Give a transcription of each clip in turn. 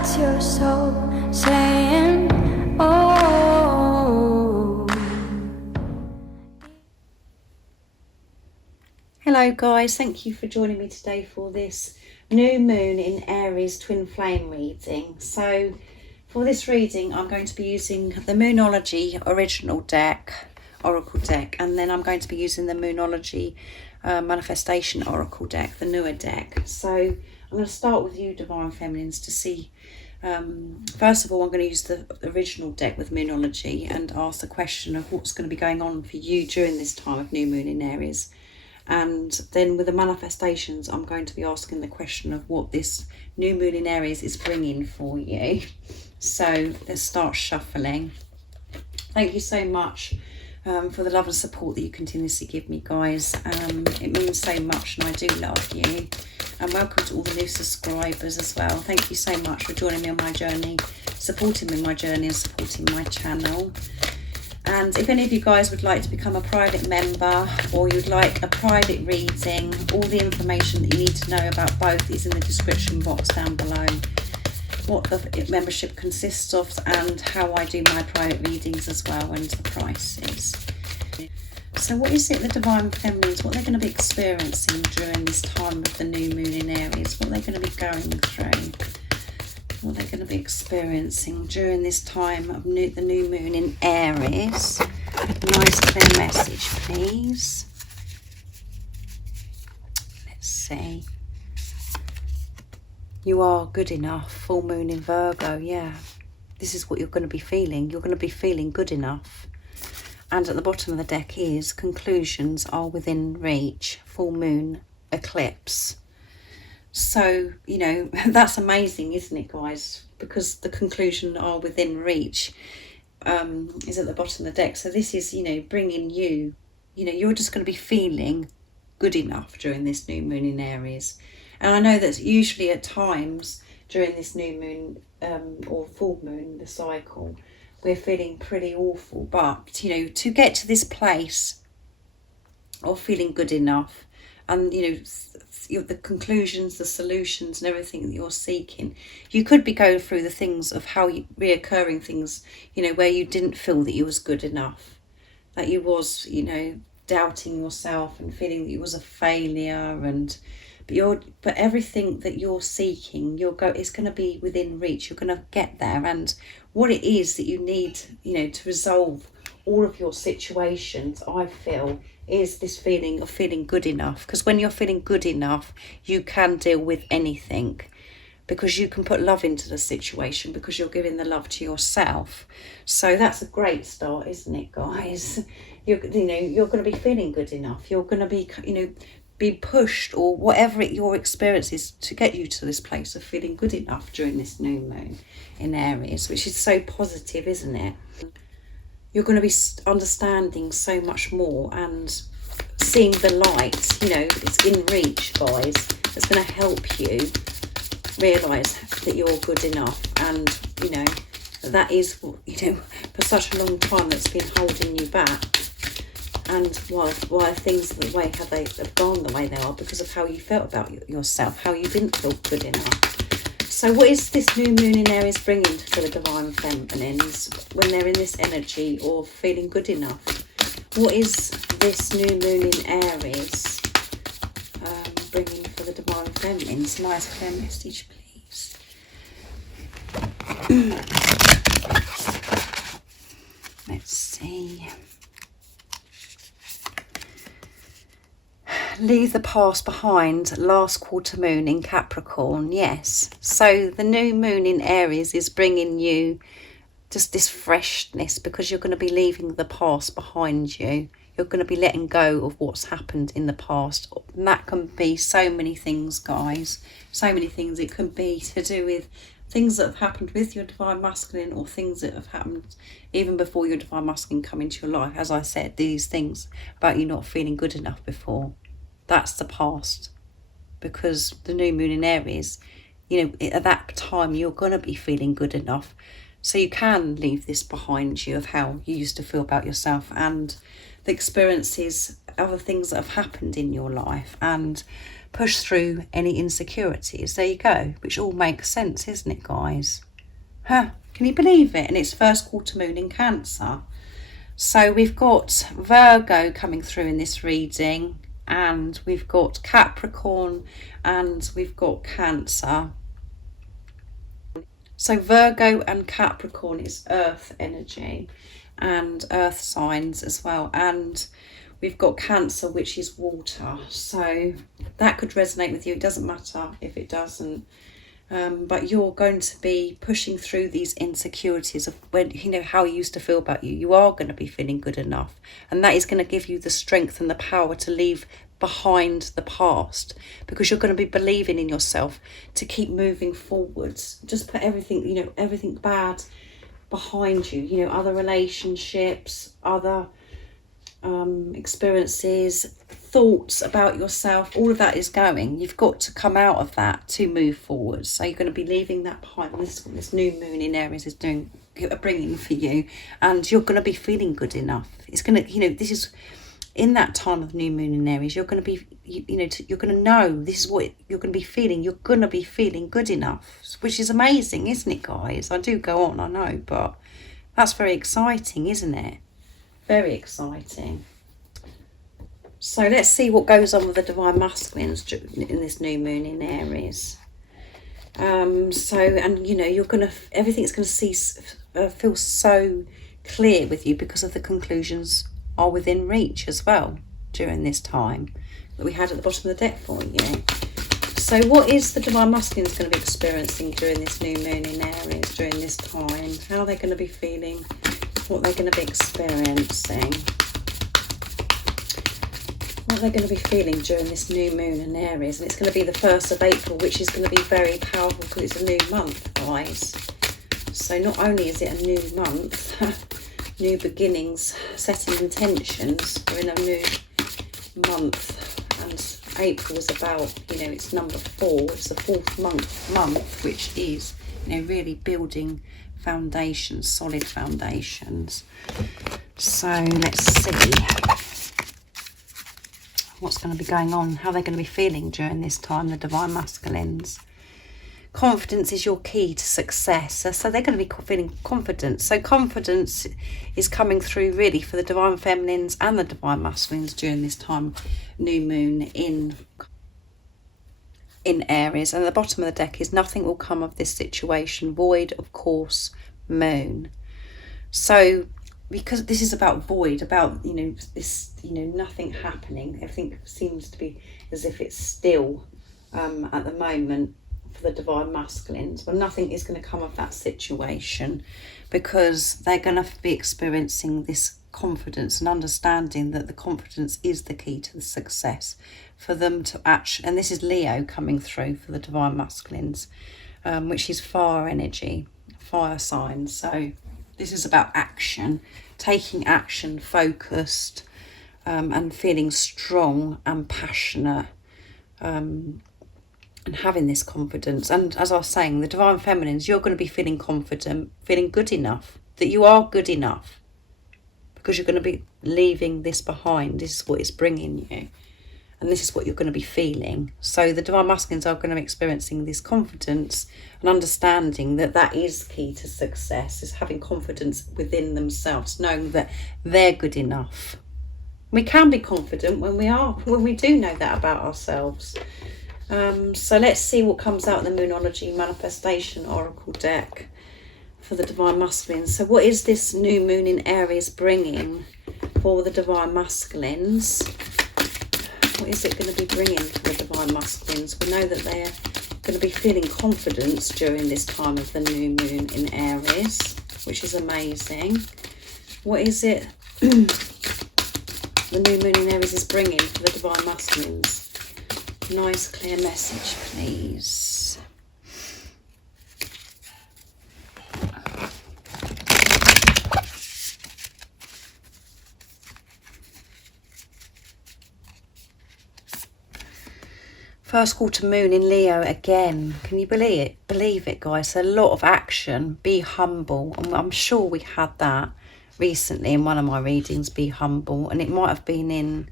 That's your soul saying, oh. Hello guys, thank you for joining me today for this new moon in Aries twin flame reading. So for this reading I'm going to be using the Moonology original deck, oracle deck, and then I'm going to be using the Moonology manifestation oracle deck, the newer deck. So I'm going to start with you divine feminines to see, first of all I'm going to use the original deck with Moonology and ask the question of what's going to be going on for you during this time of new moon in Aries. And then with the manifestations, I'm going to be asking the question of what this new moon in Aries is bringing for you. So let's start shuffling. Thank you so much for the love and support that you continuously give me, guys. It means so much and I do love you. And welcome to all the new subscribers as well. Thank you so much for joining me on my journey, supporting me in my journey and supporting my channel. And if any of you guys would like to become a private member or you'd like a private reading, all the information that you need to know about both is in the description box down below. What the membership consists of and how I do my private readings as well, and the prices. So what is it the divine feminines, what they're going to be experiencing during this time of the new moon in Aries? What they're going to be going through? What they're going to be experiencing during this time of the new moon in Aries. Nice clear message, please. Let's see. You are good enough. Full moon in Virgo, yeah. This is what you're going to be feeling. You're going to be feeling good enough. And at the bottom of the deck is conclusions are within reach. Full moon eclipse. So, you know, that's amazing, isn't it, guys? Because the conclusion are within reach is at the bottom of the deck. So this is, you know, bringing you, you know, you're just going to be feeling good enough during this new moon in Aries. And I know that usually at times during this new moon or full moon, the cycle, we're feeling pretty awful. But, you know, to get to this place of feeling good enough and, you know, the conclusions, the solutions and everything that you're seeking, you could be going through the things of how you, reoccurring things, you know, where you didn't feel that you was good enough, that you was, you know, doubting yourself and feeling that you was a failure, and but everything that you're seeking, it's going to be within reach. You're going to get there. And what it is that you need, you know, to resolve all of your situations, I feel, is this feeling of feeling good enough. Because when you're feeling good enough, you can deal with anything, because you can put love into the situation, because you're giving the love to yourself. So that's a great start, isn't it, guys? You're going to be feeling good enough. You're going to be, you know, be pushed, or whatever your experience is, to get you to this place of feeling good enough during this new moon in Aries, which is so positive, isn't it? You're going to be understanding so much more and seeing the light, you know, it's in reach, guys. It's going to help you realise that you're good enough, and, you know, that is, you know, for such a long time that's been holding you back. And why things the way have gone the way they are, because of how you felt about yourself, how you didn't feel good enough. So what is this new moon in Aries bringing for the divine feminines when they're in this energy of feeling good enough? What is this new moon in Aries bringing for the divine feminines? Nice clear message, please. Let's see. Leave the past behind, last quarter moon in Capricorn, yes. So the new moon in Aries is bringing you just this freshness, because you're going to be leaving the past behind you. You're going to be letting go of what's happened in the past. And that can be so many things, guys. So many things. It can be to do with things that have happened with your divine masculine, or things that have happened even before your divine masculine come into your life. As I said, these things about you not feeling good enough before. That's the past, because the new moon in Aries, you know, at that time you're going to be feeling good enough. So you can leave this behind you of how you used to feel about yourself, and the experiences, other things that have happened in your life, and push through any insecurities. There you go, which all makes sense, isn't it, guys? Huh? Can you believe it? And it's first quarter moon in Cancer. So we've got Virgo coming through in this reading, and we've got Capricorn, and we've got Cancer. So Virgo and Capricorn is earth energy and earth signs as well, and we've got Cancer, which is water. So that could resonate with you. It doesn't matter if it doesn't. But you're going to be pushing through these insecurities of when, you know, how you used to feel about you. You are going to be feeling good enough. And that is going to give you the strength and the power to leave behind the past, because you're going to be believing in yourself to keep moving forwards. Just put everything, you know, everything bad behind you. You know, other relationships, other experiences, thoughts about yourself, all of that is going. You've got to come out of that to move forward. So you're going to be leaving that behind. This is what this new moon in Aries is bringing for you, and you're going to be feeling good enough. It's going to, you know, this is in that time of new moon in Aries. You're going to be, you're going to know this is what you're going to be feeling. You're going to be feeling good enough, which is amazing, isn't it, guys? I do go on, I know, but that's very exciting, isn't it? Very exciting. So let's see what goes on with the divine masculines in this new moon in Aries. And you know, you're gonna, everything's gonna feel so clear with you, because of the conclusions are within reach as well during this time that we had at the bottom of the deck for you. So what is the divine masculines going to be experiencing during this new moon in Aries, during this time? How are they going to be feeling? What they're going to be experiencing? What are they going to be feeling during this new moon in Aries? And it's going to be the 1st of April, which is going to be very powerful because it's a new month, guys. So not only is it a new month, new beginnings, setting intentions, we're in a new month, and April is about, you know, it's number 4, it's the 4th month, which is, you know, really building foundations, solid foundations. So let's see what's going to be going on, how they're going to be feeling during this time, the divine masculines. Confidence is your key to success. So they're going to be feeling confident. So confidence is coming through really for the divine feminines and the divine masculines during this time, new moon in Aries. And at the bottom of the deck is nothing will come of this situation, void of course, moon. So because this is about void, about, you know, this, you know, nothing happening, everything seems to be as if it's still at the moment for the divine masculines, but nothing is going to come of that situation, because they're going to be experiencing this confidence and understanding that the confidence is the key to the success for them to actually, and this is Leo coming through for the divine masculines, which is fire energy, fire signs. So this is about action, taking action, focused, and feeling strong and passionate, and having this confidence. And as I was saying, the divine feminines, you're going to be feeling confident, feeling good enough, that you are good enough, because you're going to be leaving this behind. This is what it's bringing you, and this is what you're going to be feeling. So the divine masculines are going to be experiencing this confidence and understanding that that is key to success, is having confidence within themselves, knowing that they're good enough. We can be confident when we do know that about ourselves. So let's see what comes out in the Moonology Manifestation Oracle deck for the divine masculines. So what is this new moon in Aries bringing for the divine masculines? What is it going to be bringing for the divine masculines? We know that they're going to be feeling confidence during this time of the new moon in Aries, which is amazing. What is it the new moon in Aries is bringing for the divine masculines? Nice clear message, please. First quarter moon in Leo again. Can you believe it, guys? A lot of action. Be humble. And I'm sure we had that recently in one of my readings, be humble. And it might have been in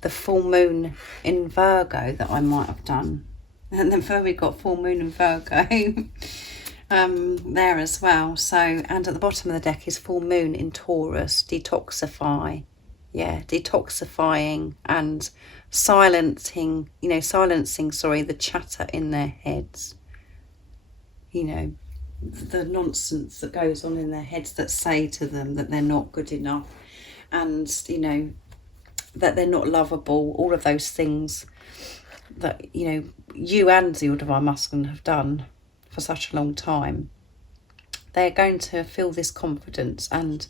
the full moon in Virgo that I might have done. And then we got full moon in Virgo there as well. So, and at the bottom of the deck is full moon in Taurus, detoxify. Yeah, detoxifying and silencing the chatter in their heads. You know, the nonsense that goes on in their heads that say to them that they're not good enough, and, you know, that they're not lovable, all of those things that, you know, you and your divine masculine have done for such a long time. They're going to feel this confidence, and,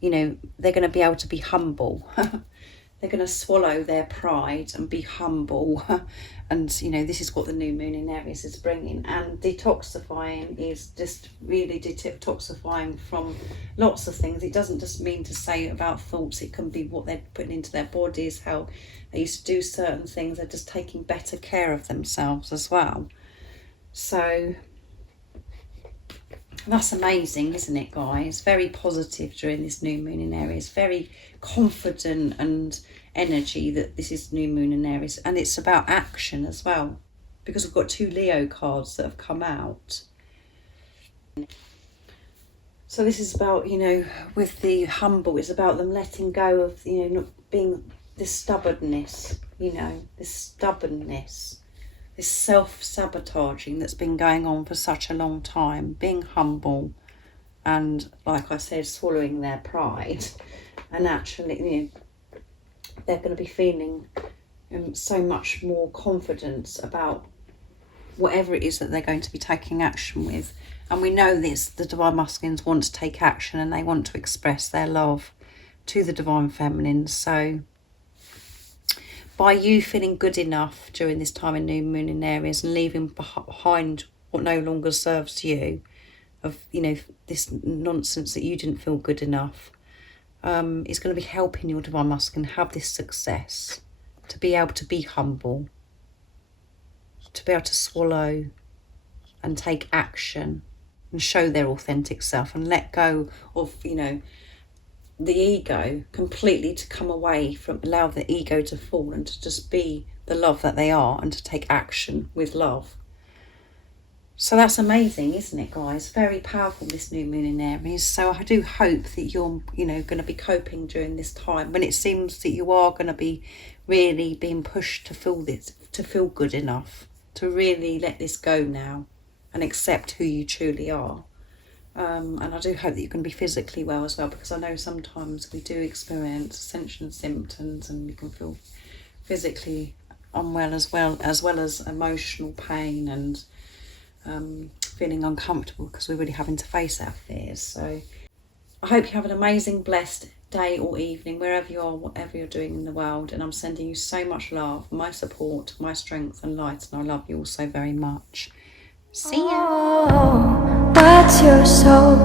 you know, they're going to be able to be humble. They're going to swallow their pride and be humble. And, you know, this is what the new moon in Aries is bringing. And detoxifying is just really detoxifying from lots of things. It doesn't just mean to say about thoughts. It can be what they're putting into their bodies, how they used to do certain things. They're just taking better care of themselves as well. So that's amazing, isn't it, guys? Very positive during this new moon in Aries. Very confident and energy that this is new moon in Aries. And it's about action as well, because we've got 2 Leo cards that have come out. So this is about, you know, with the humble, it's about them letting go of, you know, not being this stubbornness, you know, this stubbornness, this self-sabotaging that's been going on for such a long time, being humble and, like I said, swallowing their pride. And actually, you know, they're going to be feeling so much more confidence about whatever it is that they're going to be taking action with. And we know this, the divine masculines want to take action and they want to express their love to the divine feminines. So by you feeling good enough during this time in new moon in Aries and leaving behind what no longer serves you, of, you know, this nonsense that you didn't feel good enough, is going to be helping your divine masculine have this success, to be able to be humble, to be able to swallow and take action and show their authentic self and let go of, you know, the ego completely, to come away from, allow the ego to fall and to just be the love that they are and to take action with love. So that's amazing, isn't it, guys? Very powerful, this new moon in Aries. So I do hope that you're, you know, going to be coping during this time when it seems that you are going to be really being pushed to feel this, to feel good enough, to really let this go now and accept who you truly are. And I do hope that you can be physically well as well, because I know sometimes we do experience ascension symptoms and we can feel physically unwell as well as emotional pain and feeling uncomfortable because we're really having to face our fears. So I hope you have an amazing, blessed day or evening, wherever you are, whatever you're doing in the world. And I'm sending you so much love, my support, my strength and light. And I love you all so very much. See ya. Oh, what's your soul